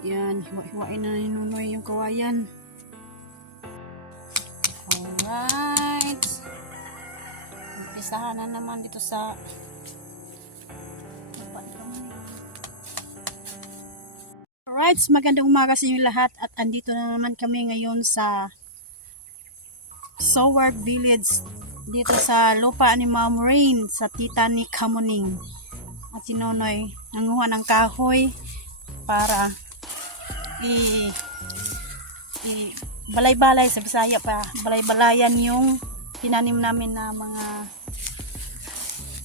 Yan, hiwa-hiwain na ni Nunoy yung kawayan. Alright. Umpisahan na naman dito sa Alright, magandang umaga sa inyo lahat at andito na naman kami ngayon sa Sowark Village dito sa lupa ni Ma'am Rain sa tita ni Kamuning. At si Nonoy nanguha ng kahoy para balay-balay sa Bisaya pa, balay-balayan yung tinanim namin na mga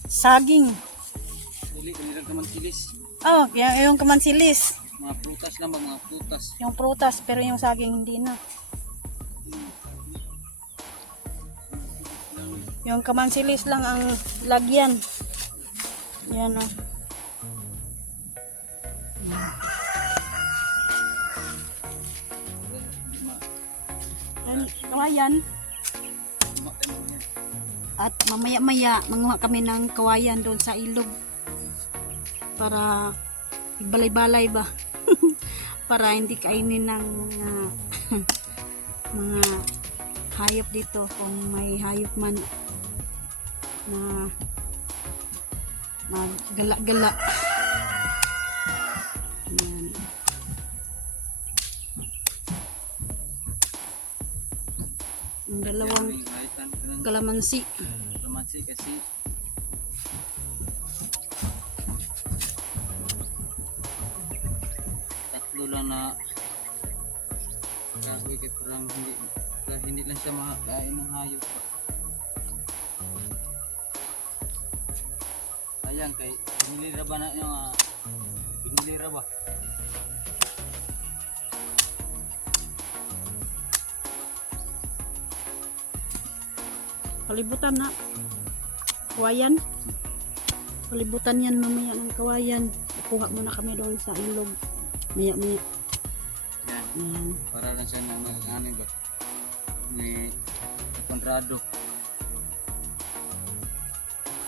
saging. Uli lang kamansilis. Oh, yung kamansilis. Mga prutas lang ba, mga prutas. Yung prutas, pero yung saging hindi na. Yung kamansilis lang ang lagyan. Yan o. Kawayan. At mamaya-maya manguha kami ng kawayan doon sa ilog para balay-balay ba. Para hindi kainin ng mga hayop dito kung may hayop man na gala-gala. Yan. Ang dalawang kalamansi. Kalamansi kasi tatlo lang na kahoy kay parang hindi lang siya makakain ng hayop. Sayang kay binilira ba na yung binilira ba? Palibutan na kawayan. Palibutan yan mamaya ng kawayan. Kuha muna kami doon sa ilog. Maya-maya. Yan. Para lang siya ng ano ba? Ni kontrado.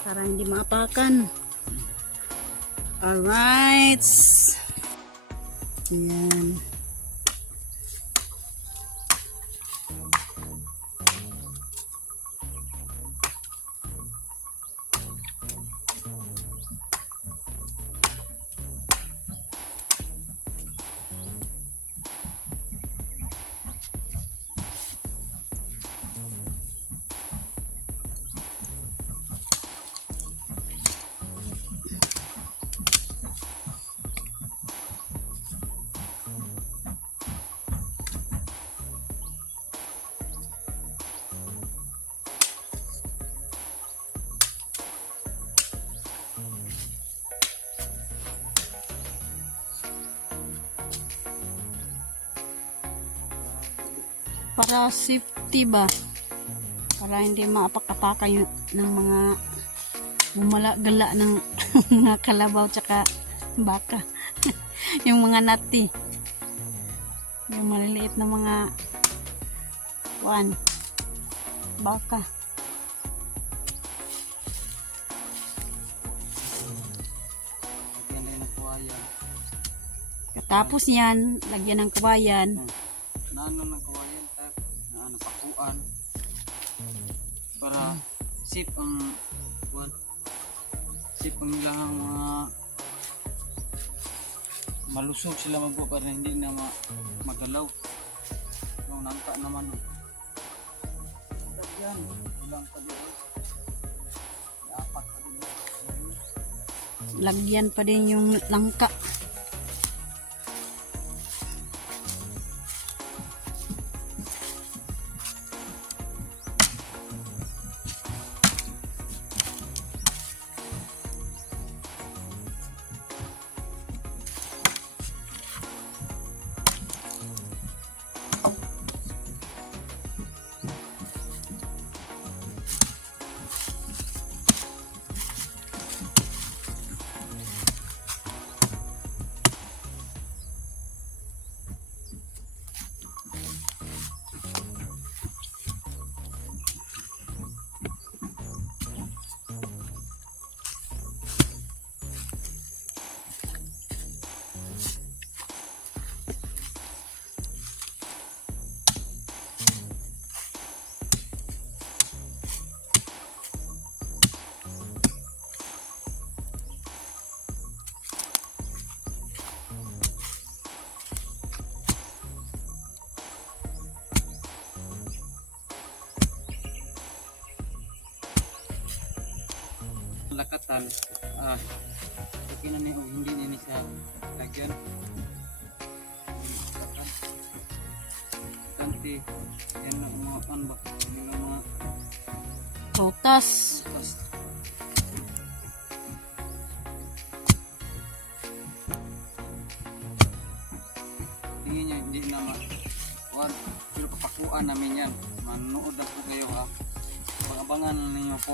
Para hindi maapakan. Alright. Ayan. Para safety ba? Para hindi maapak-apakan yung ng mga gumala-gala ng mga kalabaw tsaka baka. Yung mga nati. Yung maliliit na mga baka. Tapos yan, lagyan ng kawayan. Naano ng kawayan napakuan para safe ang ilang mga malusog sila magbuo para hindi na magalaw. Yung nangka naman yan ulang pa din apat pa din Lagyan pa din yung langka. malakatan. Okay na niya, hindi niya siya lagyan. Kanti, yan na mga ano ba? Yan na mga Prutas. tas. Tingin niya, hindi na pero papakuan namin yan. Manood na po kayo ha. Pag-abangan ninyo po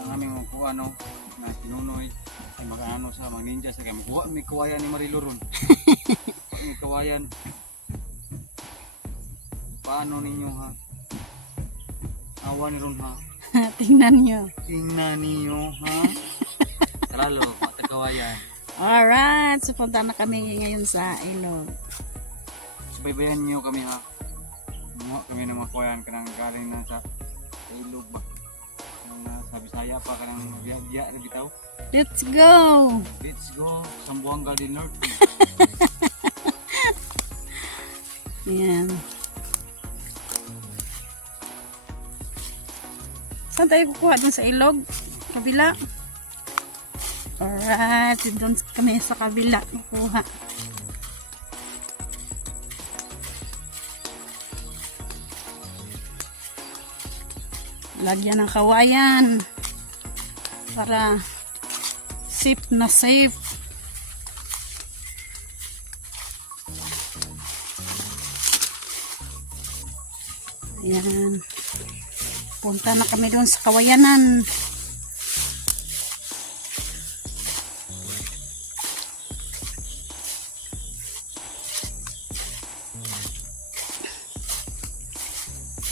ang aming kuha no, na sinunoy ay makaano sa mga ninja sa kami. May kawayan ni Marilo ron. May kawayan. Paano ninyo ha? Awa ni ron ha? Tingnan nyo. Tingnan ninyo ha? Kalalo, matagawayan. Alright, so punta na kami ngayon sa ilog. Subaybayan niyo kami ha. Kumuha kami ng mga kawayan kanang galing na sa ilog ba? Sa Bisaya pa kanang biya na bitaw. Let's go! Let's go, Sambuanga del Norte. Ayan. Saan tayo kukuha? Doon sa ilog? Kabila? Alright, doon kami sa kabila kukuha. Lagyan ng kawayan para safe na safe. Ayan. Punta na kami doon sa kawayanan.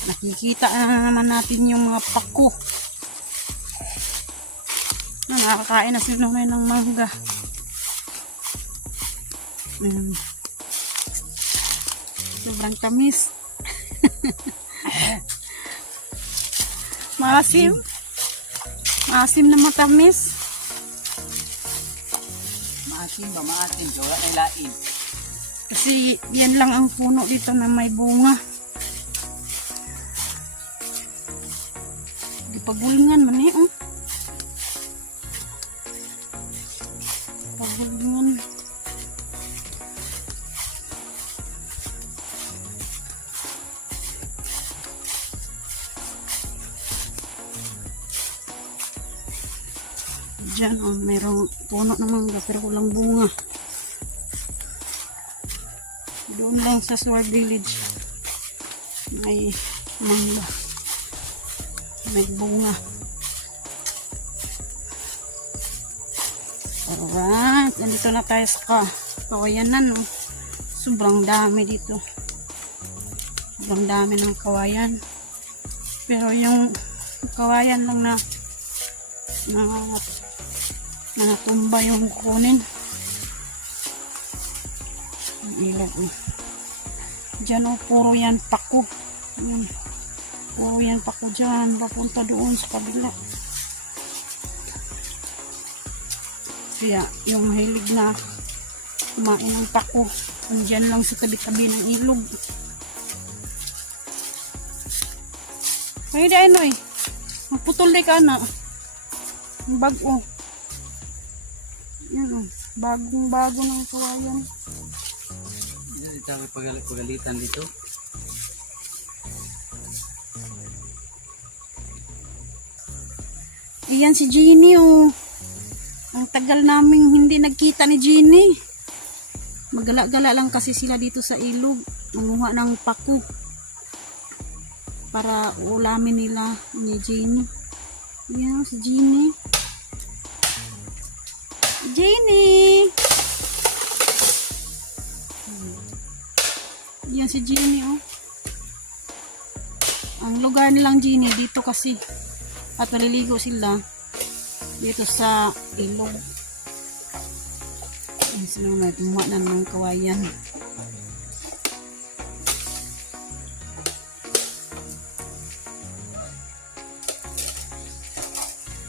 Nakikita na naman natin yung mga pako. Nakakain na sila ngayon ng mangga. Sobrang tamis. Maasim. Maasim na matamis. Maasim ba? Maasim. Wala na ilain. Kasi yan lang ang puno dito na may bunga. Pagulingan man eh, oh. Pagulingan. Diyan, oh, mayroong puno ng mangga pero walang bunga. Doon lang sa Sword Village may mangga. May bunga. Alright, nandito na tayo sa kawayanan. Oh. Sobrang dami dito. Sobrang dami ng kawayan. Pero yung kawayan lang na tumba yung kunin. Ang ilog. Oh. Diyan, oh, puro yan pako. Yan. Puro yan pako dyan. Papunta doon sa kabila. Kaya yung mahilig na kumain ng pako, andyan lang sa tabi-tabi ng ilog. Ay, di ano eh. Magputol di ka na. Ang bago. Yan o. Bagong-bago ng kawayan. Hindi tayo pagalitan dito. Iyan si Jeannie oh. Ang tagal naming hindi nagkita ni Jeannie. Magala-gala lang kasi sila dito sa ilog. Manguha ng pako. Para ulamin nila ni Jeannie. Iyan si Jeannie. Jeannie! Iyan si Jeannie oh. Ang lugar nilang Jeannie dito kasi. At maliligo sila dito sa ilog. Ayan sila na kumuha na ng kawayan.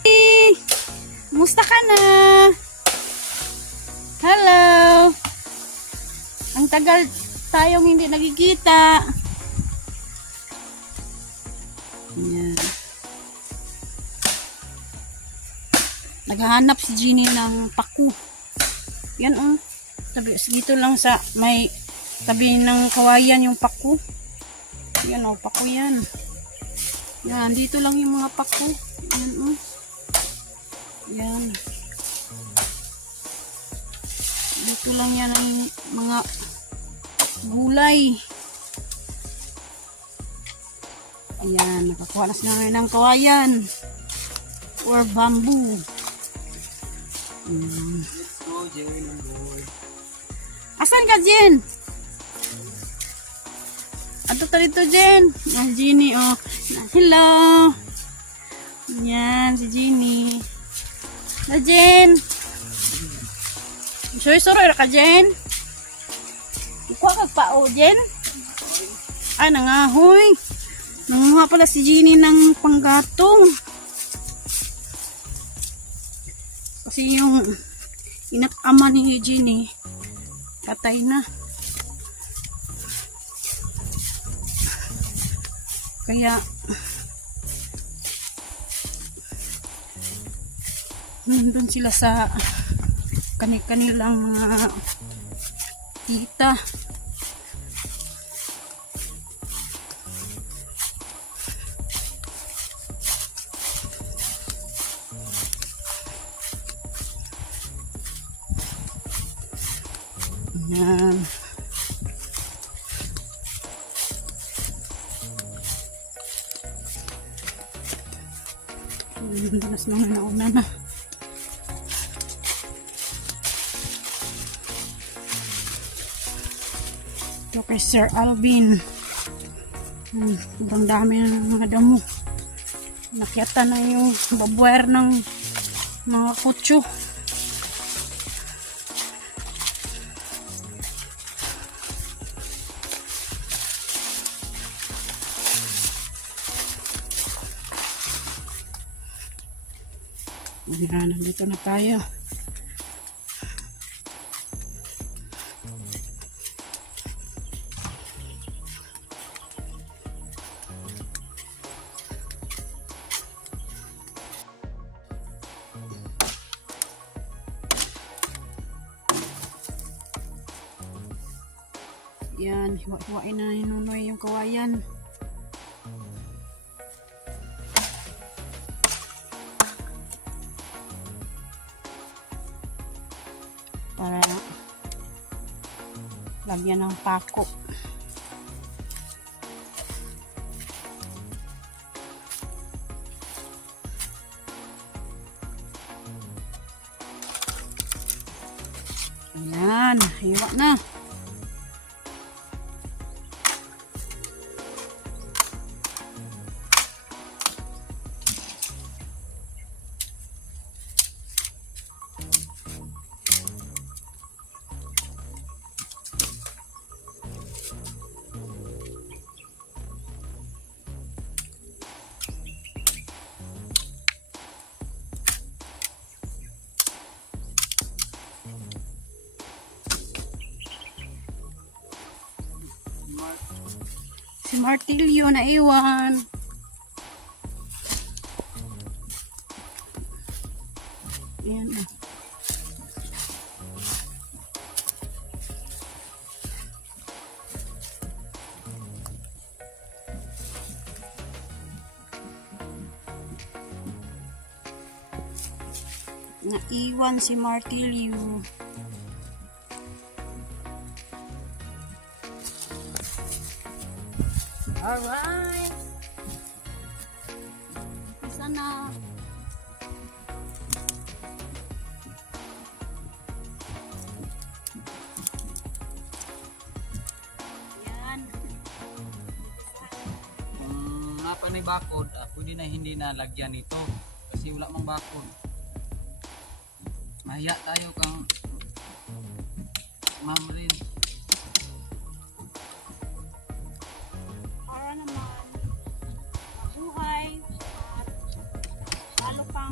Hey! Musta ka na? Hello! Ang tagal tayong hindi nagkikita. Ayan. Naghahanap si Jeannie ng paku. Yan oh. Tabi, dito lang sa may tabi ng kawayan yung paku. Yan oh, paku yan. Yan, dito lang yung mga paku. Yan oh. Yan. Dito lang yan ang mga gulay. Ayan, nakakuha na sila ngayon ng kawayan or bamboo. Let's go, Jen. Asan ka, Jen? Ato dito, Jen. Ah, Jeannie, oh. Hello. Yan, si Jeannie. Na, Jen. Sorry, ka, Jen. Ikuha ka pa, oh, Jen. Ay, nangahoy. Nanguha pala si Jeannie ng panggatong. Kasi yung inat-ama ni Jeannie, patay na. Kaya, nandun sila sa kanilang mga tita. Yan. Dalas na nauna na. Ito kay Sir Alvin. Sobrang dami ng mga damo. Nakita na yung babuwer ng mga kutso. Ayan, nandito na tayo. Yan, hiwa-hiwain na ni Nunoy yung kawayan. Para lagyan ng pako. Ayan, hiwa na. Si Martilyo na iwan. Ayan na. Naiwan si Martilyo. Alright. Isa na. Yan. Kung napanay bakod, pwede na hindi na lagyan ito. Kasi wala mang bakod. Mahiya tayo kang ma'am rin. Para naman mabuhay at lalo pang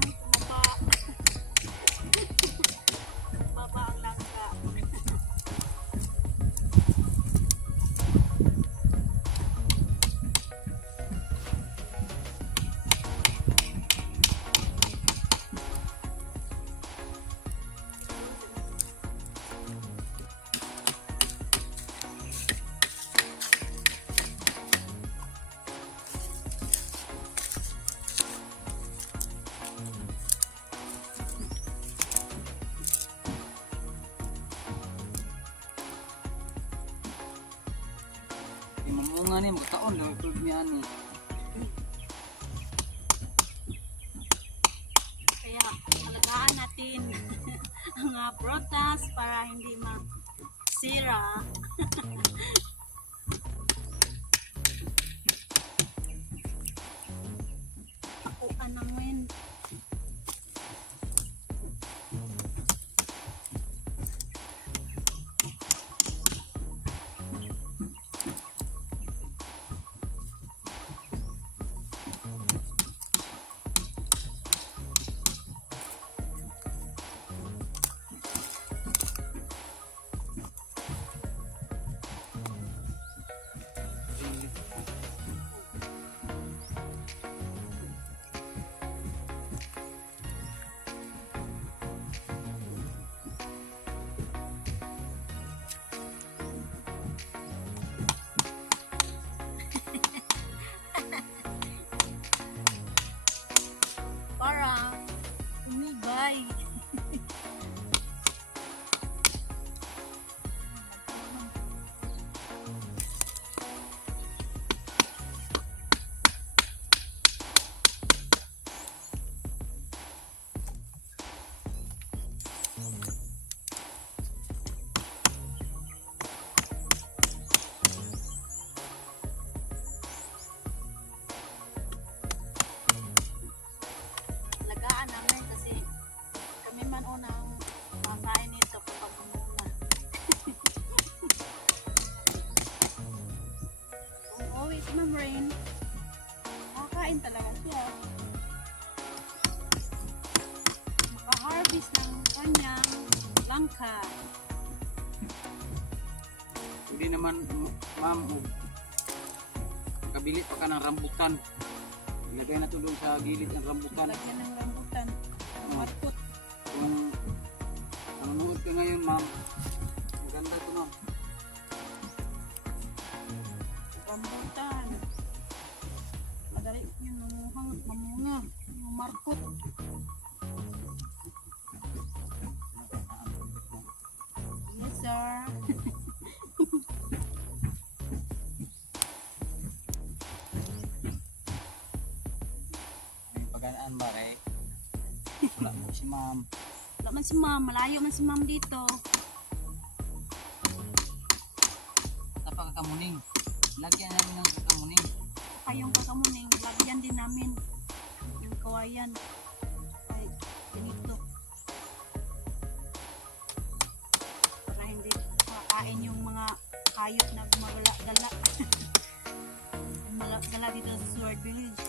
baba ang langka. Bunga ni magtaon daw ito niya ni. Kaya alagaan natin ang prutas para hindi masira. Ako anangin. Para umibay. Alagaan namin kasi kami man unang makain nito kapag muna. Kung uwi si Ma'am Rain, makakain talaga siya. Maka-harvest ng kanyang langka. Hindi naman ma'am, kabili pa ka ng rambutan. Ilagay na ito doon sa gilid ng rambutan. Lagyan ng rambutan. Ang markot. Kung nanonood ka ngayon ma'am, maganda ito no. Rambutan. Madali yung mamunga. Yung markot. Yes sir. May pagkanaan ba rin? Wala mo si ma'am. Wala man si ma'am. Malayo man si ma'am dito. Tapos kakamuning. Lagyan namin ng kakamuning. Saka yung kakamuning, lagyan din namin. Yung kawayan. Ay, ganito. Para hindi makain yung mga hayop na gumagala-gala. Gumagala dito sa Sword Village.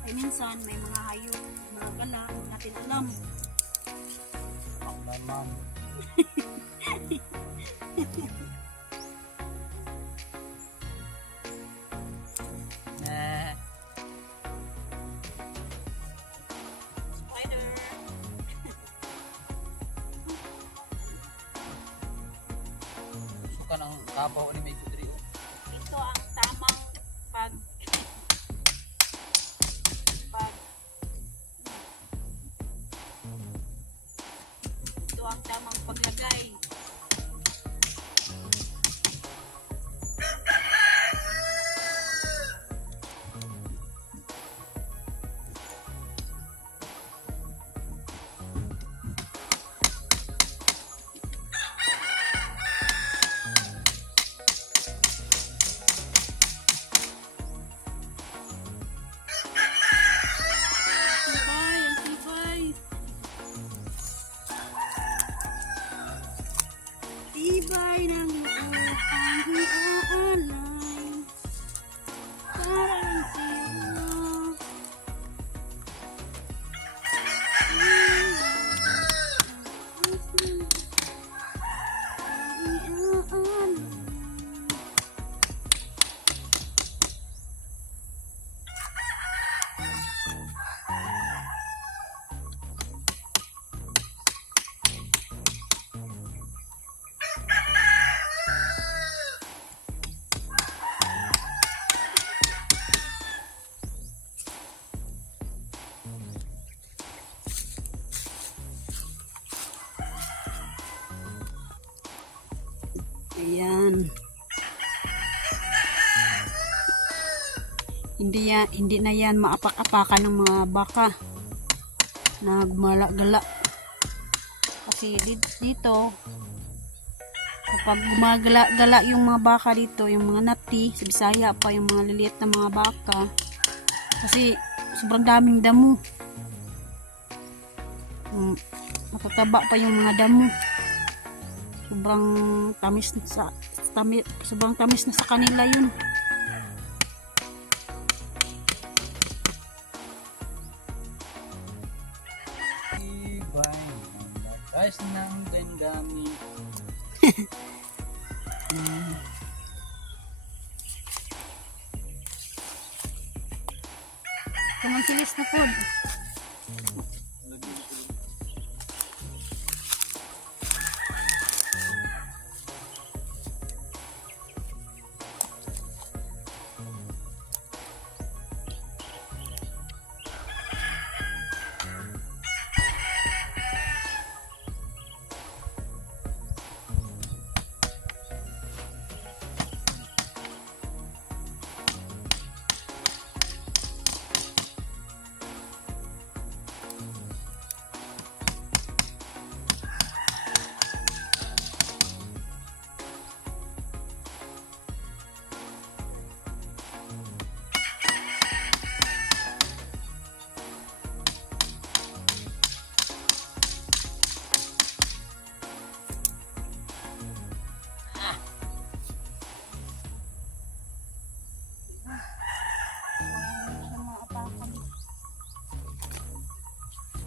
Ay minsan, may mga hayop, mga gala, hindi natin alam. Paklan ma'am. Spider! Suka ng kabaw ni may kutri. Ito ang tamang pag ito ang tamang paglagay. Tibay, ang tibay. Tibay ng loob ang iaalay. Parang sila. Ayan. hindi na yan maapak-apakan ng mga baka na gumala-gala. Kasi dito kapag gumagala-gala yung mga baka dito, yung mga nati, sa Bisaya pa yung mga liliit na mga baka, kasi sobrang daming damo. Matataba pa yung mga damo. Sobrang tamis na sa kanila yun. Ibay lakas ng damdamin. Kumansilis na po.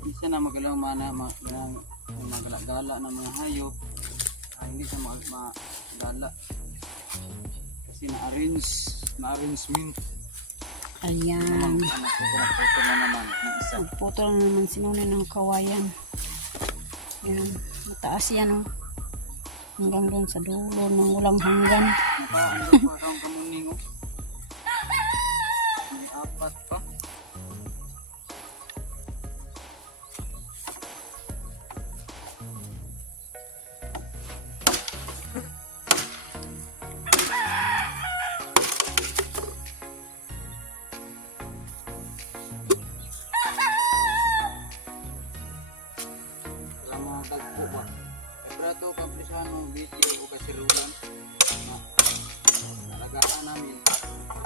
Isa na magalaw magala-gala ng mga hayop. Hindi siya magala kasi na-arrangement. Ayan. Putol na naman ng isa. Putol na naman sinunin ng kawayan. Ayan. Mataas yan, oh. Hanggang doon sa dulo ng walang hanggan. Nakahanggang pa akong kamuning, oh. May apat pa. Tagpo ba? Ebrato kaprisahan ng video o kasirulan na nalagaan namin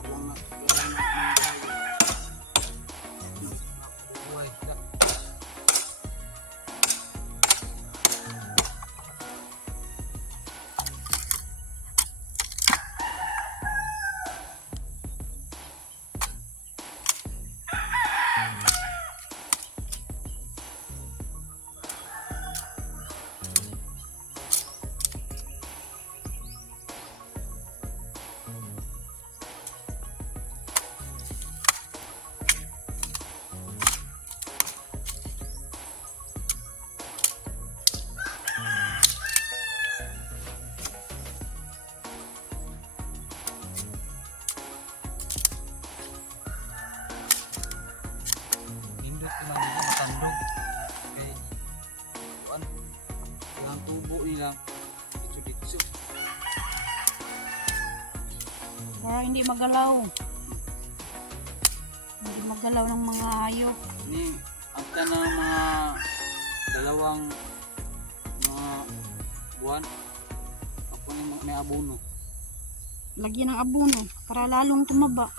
yung nagkaroon ng mga tayo nakubuhay ka. Ditso. Para hindi magalaw. Hindi magalaw ng mga hayop. Ini after ng mga dalawang mga buwan ako ni may abono. Lagyan ng abono para lalong tumaba.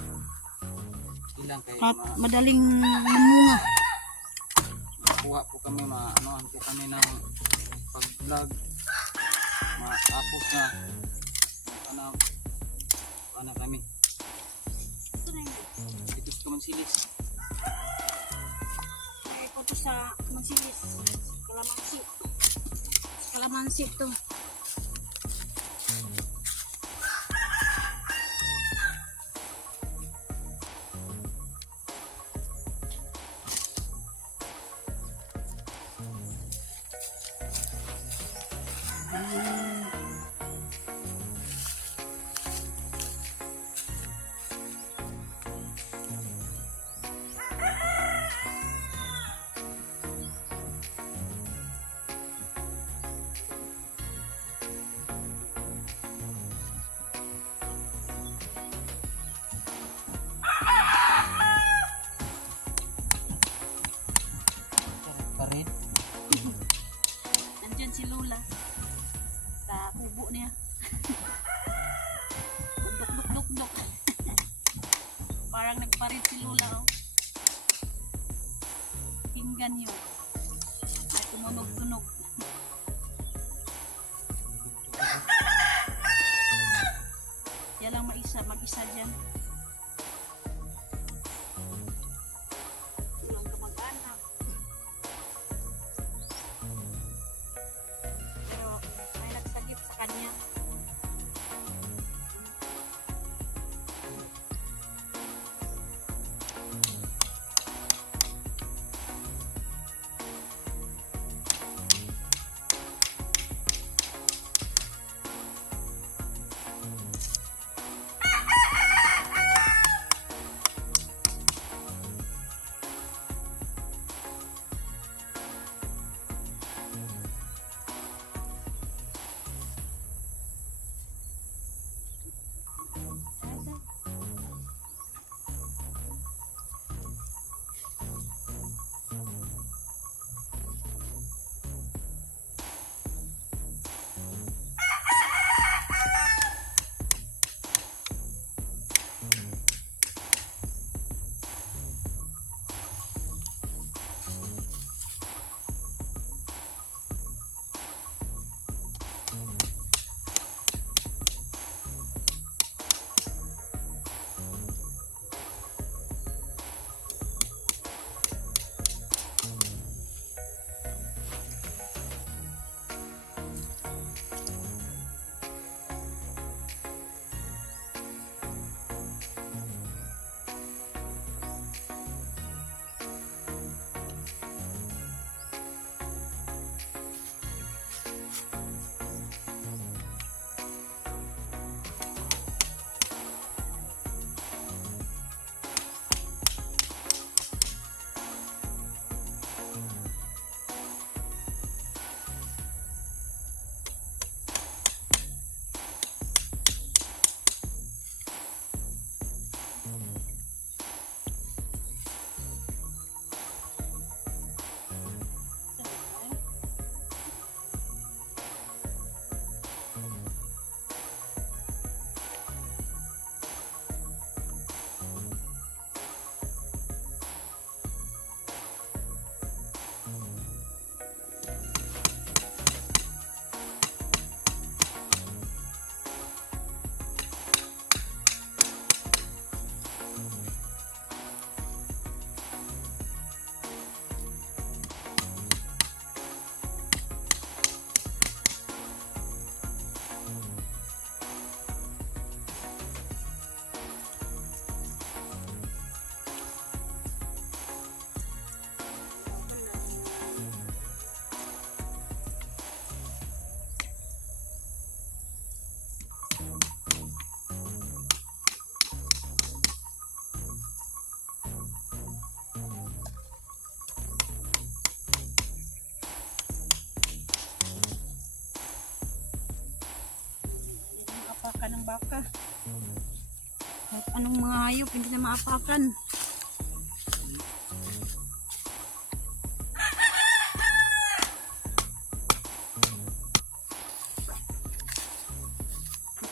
Ilang kay At madaling mamunga. Kuha po kami ano po kami ng pag-vlog. Maapos na anak kami. Ito sa Kamansilis. Ito to sa Kamansilis. Kalamansi to. Lula. Sa kubo niya. Duk duk duk duk. Parang nagparit si Lula, oh. Pinggan yun. Ay tumunog-tunog. Yan lang mag-isa dyan. Walang kamag-anak. Pero may nagsagip sa kanya. Apakan ng baka. Kahit anong mga hayop, hindi na maapakan.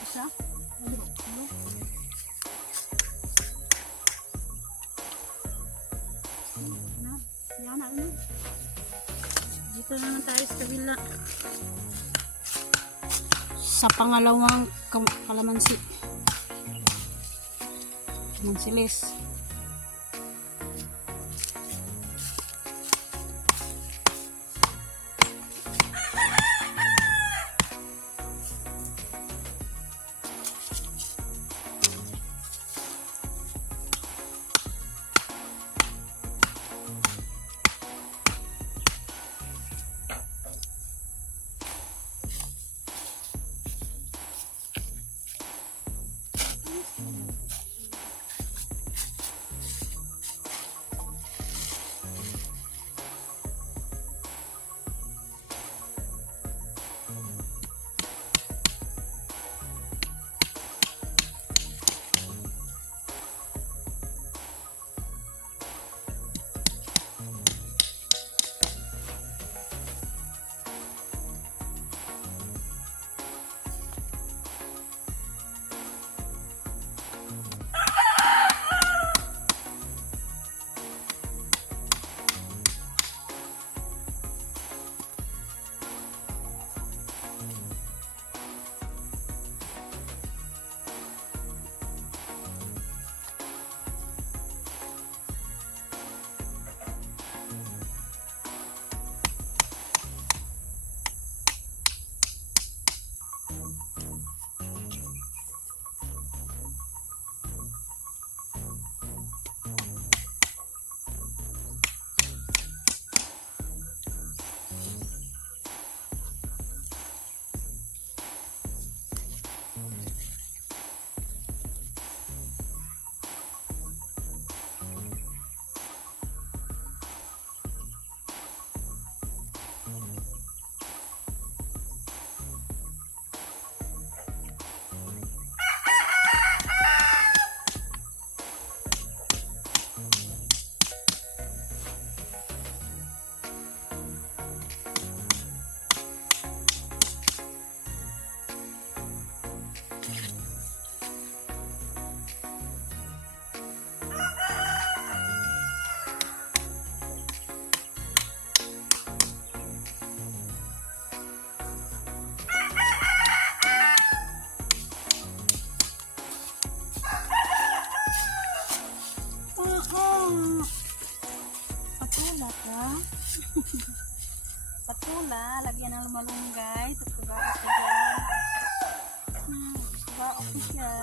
Isa? Yan na. Dito naman tayo sa kabila. Sa pangalawang kalamansi. Kamansilis. Ha? Patula, lagyan ng lumalunggay. Tutugaok ko dyan. Tutugaok ko siya.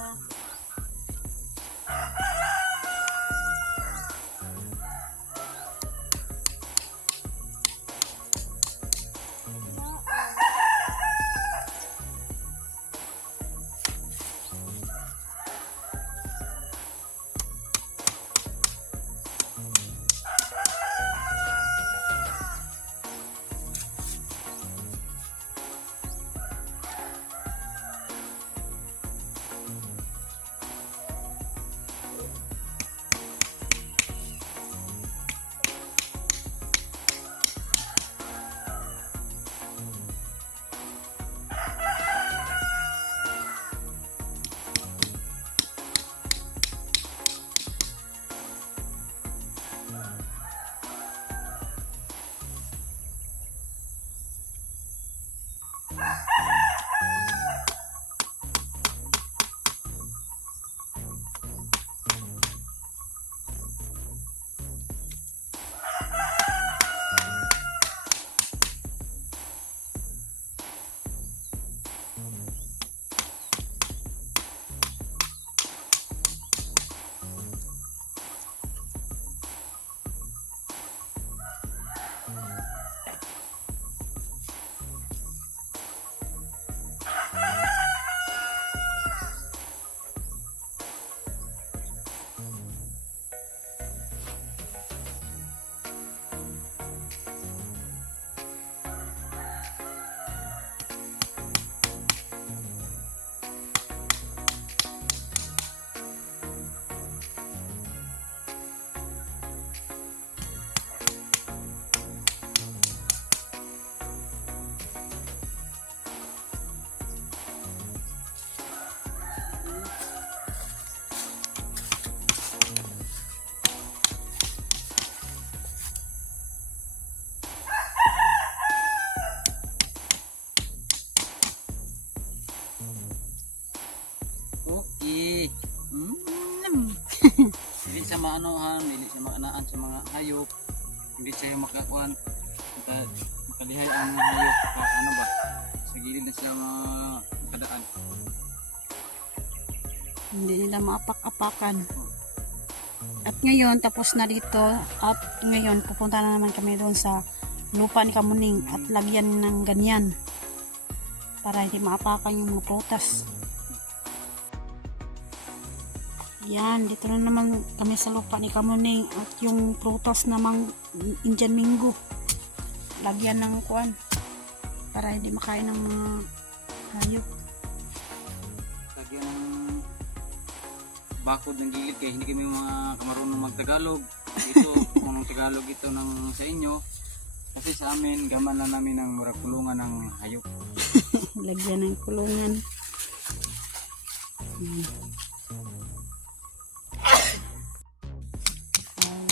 Okay. Hindi siya maanohan, hindi siya maanaan sa mga hayop. Hindi siya makakuan. Makalihay ang mga hayop. Ano ba? Sa gilid na siya makadaan. Hindi nila maapak-apakan. At ngayon, tapos na dito. At ngayon, pupunta na naman kami doon sa lupa ni Kamuning at lagyan ng ganyan para hindi maapakan yung mga prutas. Yan, dito na naman kami sa lupa ni Kamuning at yung prutas namang Indian Mingo. Lagyan ng kuan para hindi makain ng mga hayop. Lagyan ng bakod ng gilid kaya hindi kami mga marunong magtagalog. Ito, kung Tagalog ito ng sa inyo. Kasi sa amin, gaman na namin ng murag kulungan ng hayop. Lagyan ng kulungan.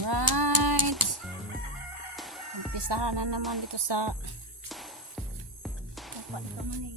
Alright. Umpisahan na naman dito sa lupa ni Kamuning.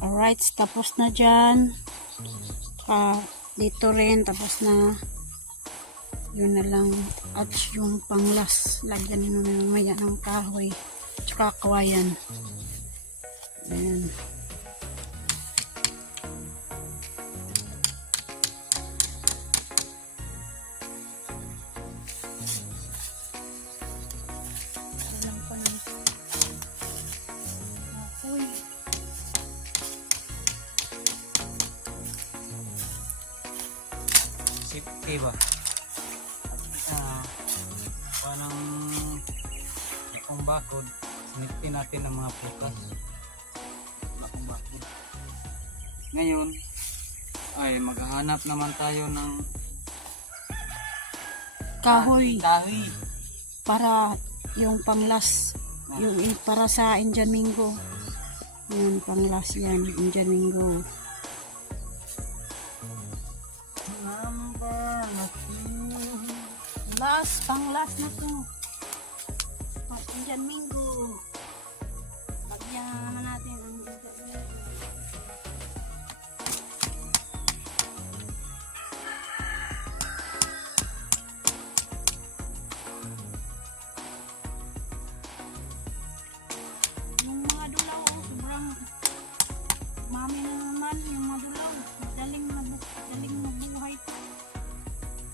Alright, tapos na dyan. Dito rin, tapos na. Yun na lang. At yung panglas, lagyan nyo na maya ng kahoy. Tsaka kawayan. Ayan. Alam ko na. Kahoy. Safety ba? Parang akong bakod, sinipin natin ang mga putas. Akong bakod. Ngayon, ay maghahanap naman tayo ng Kahoy. kahoy. Para yung panglas. Yung para sa Indian Mingo. Yun, panglas yan. Indian Mingo. Number na Panglas na to. Pang Indian Mingo. Lagyan naman natin ang Indian Mingo. Yung mga dulaw, sobrang mami na naman yung mga dulaw. Daling mabuhay to.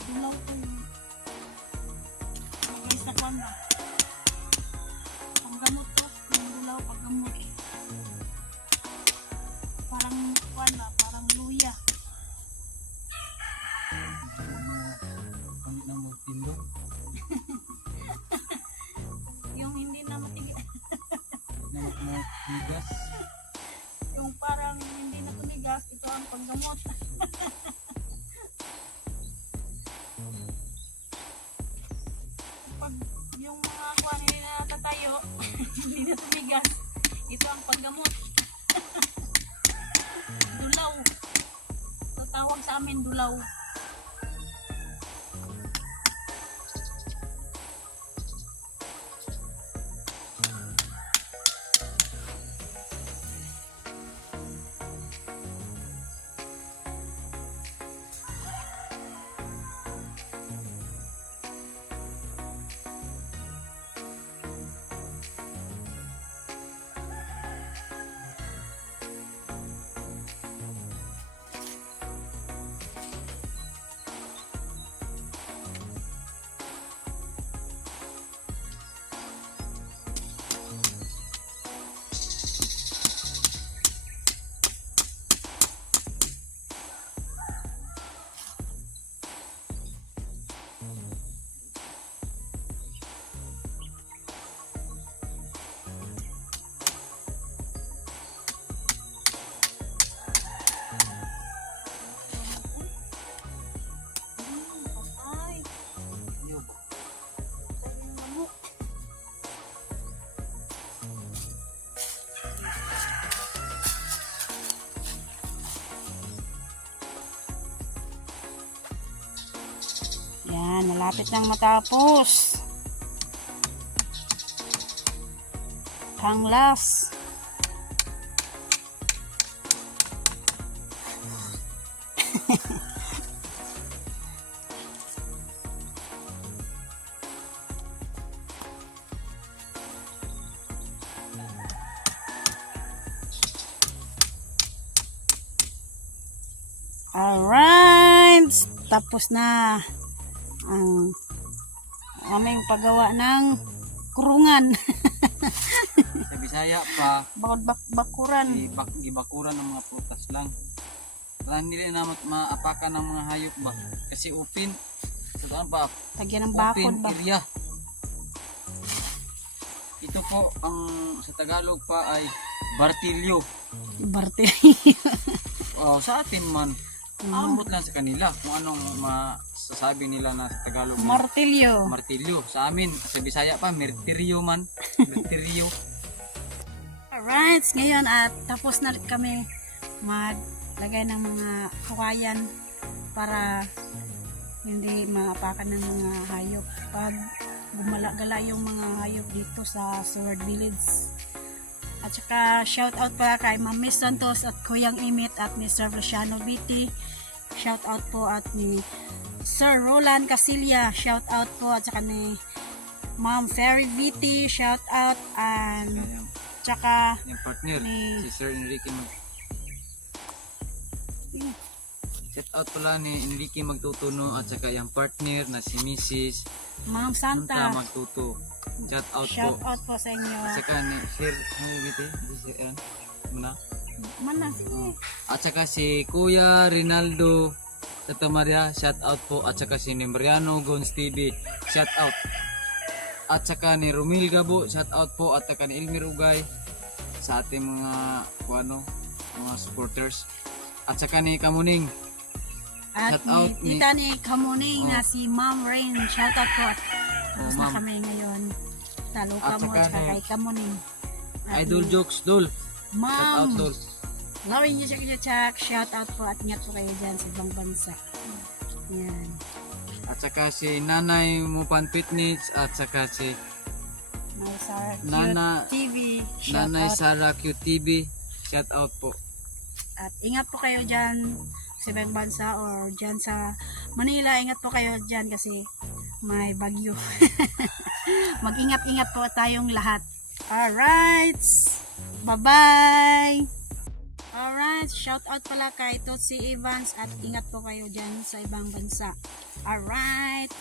Dulaw to yung sa kwanda. Panggamot to, yung dulaw paggamot. Parang kwanda, parang luya. pangit na magtindog. Yung hindi na matigas. Na magtigas. Yung parang hindi na tumigas, ito ang panggamot. Pag yung mga kuwan hindi na natatayo, hindi na tumigas, ito ang panggamot. Dulaw. Ito tawag sa amin, dulaw. Yan, malapit nang matapos. Panglas. Alright, tapos na ang aming paggawa ng kurungan. Sa Bisaya pa, Bakod bakuran. gibakuran ng mga prutas lang. Para hindi rin naman maapakan ng mga hayop ba? Kasi open. Sa saan pa? Lagyan ng bakod Open ba? area. Ito po ang sa Tagalog pa ay bartilyo. Barte. Oh, sa atin man, ambot lang sa kanila kung anong masasabi nila na sa Tagalog. Martilyo. Martilyo. Sa amin, sa Bisaya pa, mertiryo man. Mertiryo. Alright, ngayon at tapos na kami maglagay ng mga kawayan para hindi maapakan ng mga hayop pag gumala-gala yung mga hayop dito sa Sword Village. At saka shout out pala kay Ma'am Miss Santos at Kuyang Imit at Mr. Luciano BT. Shout out po at ni Sir Roland Casilla. Shout out po at saka ni Ma'am Ferry VT. Shout out and tsaka Yung partner, Ni- si Sir Enrique Shout out pala ni Enrique Magtutuno at saka yung partner na si Mrs. Ma'am Santa Santa. Magtuto. Shout out Shout po. out po sa inyo. At saka ni Sir Enrique, muna. Mana, sige. At saka si Kuya Rinaldo Tata Maria, shout out po. At saka si Mariano Gons TV, shout out. At saka ni Romil Gabo, shout out po. At saka ni Elmer Ugay sa ating mga mga supporters. At saka ni Kamuning. At Shout out ni Tita ni Kamuning Oh. na si Ma'am Rain. Shout out po. Tapos na Ma'am. kami ngayon. Talo ka At mo saka at saka ni kay Kamuning. At Idol ni Jokes Dol. Shout out Ma'am. Dol. Lawin niyo siya shout out po at ingat po kayo dyan sa ibang bansa. Yan. At saka si Nanay Mupan Fitness. At saka si Nasa Nana- TV. Shout Nanay out. Sara QTV. Shout out po. At ingat po kayo dyan sa ibang bansa or dyan sa Manila. Ingat po kayo dyan kasi may bagyo. Mag-ingat-ingat po tayong lahat. Alright. Bye-bye. Alright. Shout out pala kay Totsi Evans at ingat po kayo dyan sa ibang bansa. Alright.